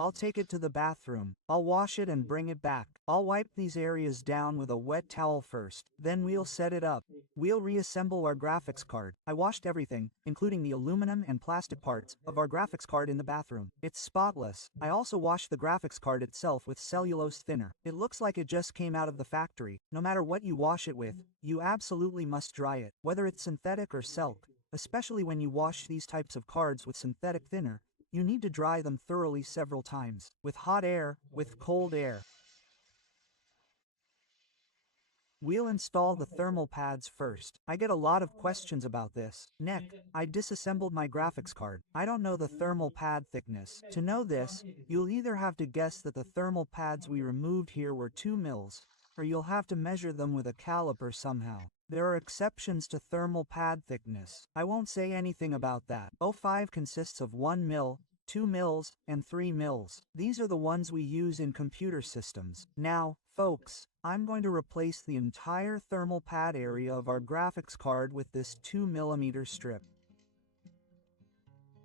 I'll take it to the bathroom. I'll wash it and bring it back. I'll wipe these areas down with a wet towel first. Then we'll set it up. We'll reassemble our graphics card. I washed everything, including the aluminum and plastic parts, of our graphics card in the bathroom. It's spotless. I also washed the graphics card itself with cellulose thinner. It looks like it just came out of the factory. No matter what you wash it with, you absolutely must dry it, whether it's synthetic or silk. Especially when you wash these types of cards with synthetic thinner, you need to dry them thoroughly several times, with hot air, with cold air. We'll install the thermal pads first. I get a lot of questions about this. Neck, I disassembled my graphics card. I don't know the thermal pad thickness. To know this, you'll either have to guess that the thermal pads we removed here were 2 mils, or you'll have to measure them with a caliper somehow. There are exceptions to thermal pad thickness. I won't say anything about that. O5 consists of 1 mil, 2 mils, and 3 mils. These are the ones we use in computer systems. Now, folks, I'm going to replace the entire thermal pad area of our graphics card with this 2mm strip.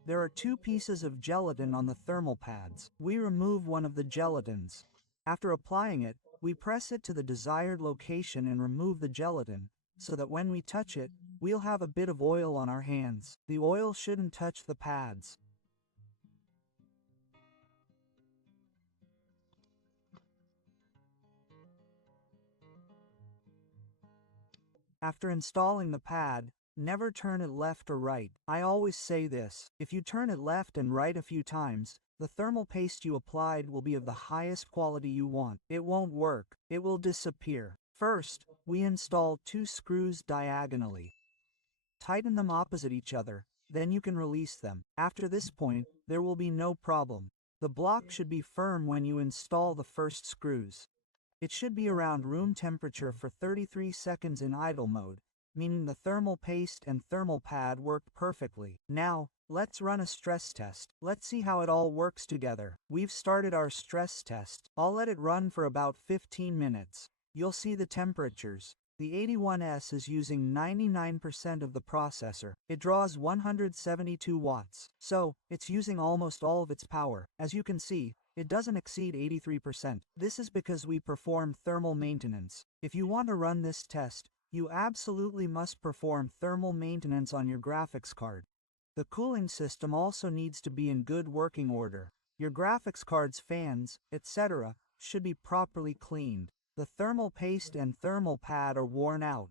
There are 2 pieces of gelatin on the thermal pads. We remove one of the gelatins. After applying it, we press it to the desired location and remove the gelatin, so that when we touch it, we'll have a bit of oil on our hands. The oil shouldn't touch the pads. After installing the pad, never turn it left or right. I always say this: if you turn it left and right a few times, the thermal paste you applied will be of the highest quality you want. It won't work. It will disappear. First, we install 2 screws diagonally. Tighten them opposite each other, then you can release them. After this point, there will be no problem. The block should be firm when you install the first screws. It should be around room temperature for 33 seconds in idle mode, meaning the thermal paste and thermal pad worked perfectly. Now, let's run a stress test. Let's see how it all works together. We've started our stress test. I'll let it run for about 15 minutes. You'll see the temperatures. The 81S is using 99% of the processor. It draws 172 watts, so it's using almost all of its power. As you can see, it doesn't exceed 83%. This is because we perform thermal maintenance. If you want to run this test, you absolutely must perform thermal maintenance on your graphics card. The cooling system also needs to be in good working order. Your graphics card's fans, etc., should be properly cleaned. The thermal paste and thermal pad are worn out.